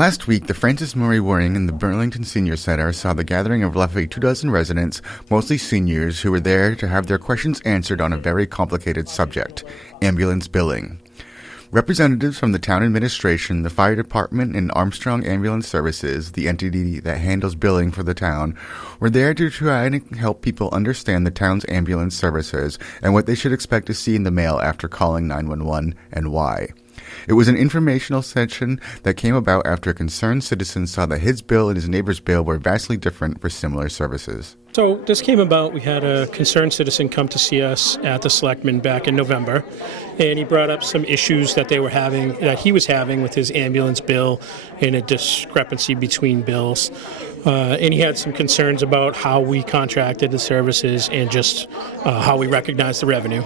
Last week, the Francis Murray Wing in the Burlington Senior Center saw the gathering of roughly 24 residents, mostly seniors, who were there to have their questions answered on a very complicated subject: ambulance billing. Representatives from the town administration, the fire department, and Armstrong Ambulance Services, the entity that handles billing for the town, were there to try and help people understand the town's ambulance services and what they should expect to see in the mail after calling 911 and why. It was an informational session that came about after a concerned citizen saw that his bill and his neighbor's bill were vastly different for similar services. So this came about, we had a concerned citizen come to see us at the Selectmen back in November, and he brought up some issues that he was having with his ambulance bill and a discrepancy between bills. And he had some concerns about how we contracted the services and just how we recognized the revenue.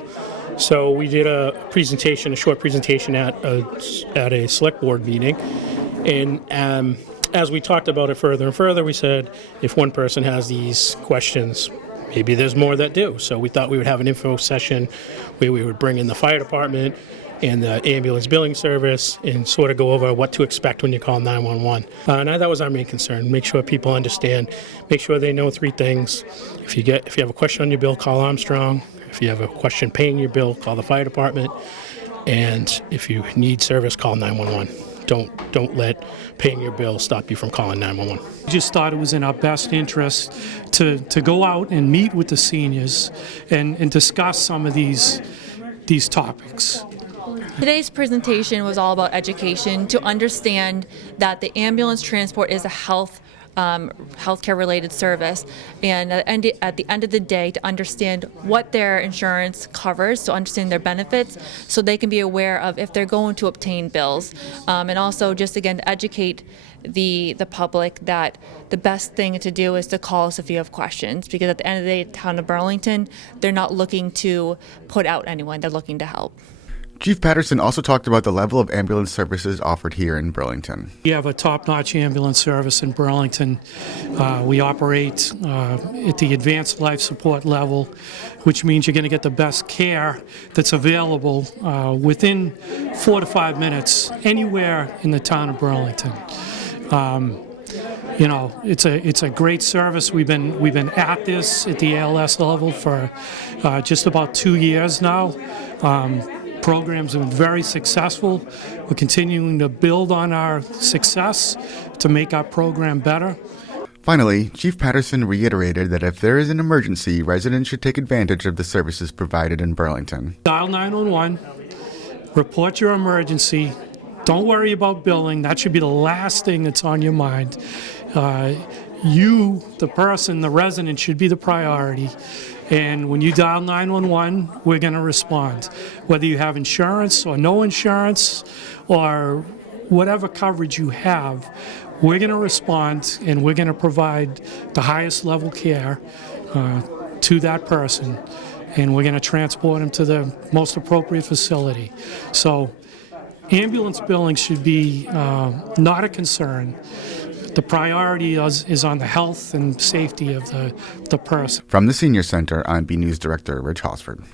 So we did a short presentation at a select board meeting, and as we talked about it further and further, we said if one person has these questions, maybe there's more that do. So we thought we would have an info session where we would bring in the fire department and the ambulance billing service and sort of go over what to expect when you call 911. And that was our main concern: make sure people understand, make sure they know three things. If you have a question on your bill, call Armstrong. If you have a question paying your bill, call the fire department. And if you need service, call 911. Don't let paying your bill stop you from calling 911. We just thought it was in our best interest to go out and meet with the seniors and discuss some of these topics. Today's presentation was all about education, to understand that the ambulance transport is a healthcare related service, and at the end of the day, to understand what their insurance covers, to understand their benefits, so they can be aware of if they're going to obtain bills, and also just again to educate the public that the best thing to do is to call us if you have questions, because at the end of the day, town of Burlington, they're not looking to put out anyone, they're looking to help. Chief Patterson also talked about the level of ambulance services offered here in Burlington. We have a top-notch ambulance service in Burlington. We operate at the advanced life support level, which means you're going to get the best care that's available within 4 to 5 minutes anywhere in the town of Burlington. It's a great service. We've been at this at the ALS level for just about 2 years now. Programs have been very successful. We're continuing to build on our success to make our program better. Finally, Chief Patterson reiterated that if there is an emergency, residents should take advantage of the services provided in Burlington. Dial 911, report your emergency. Don't worry about billing. That should be the last thing that's on your mind. You, the person, the resident, should be the priority. And when you dial 911, we're going to respond. Whether you have insurance or no insurance or whatever coverage you have, we're going to respond and we're going to provide the highest level care to that person. And we're going to transport them to the most appropriate facility. So ambulance billing should be not a concern. The priority is on the health and safety of the person. From the Senior Center, I'm BNEWS Director Rich Halsford.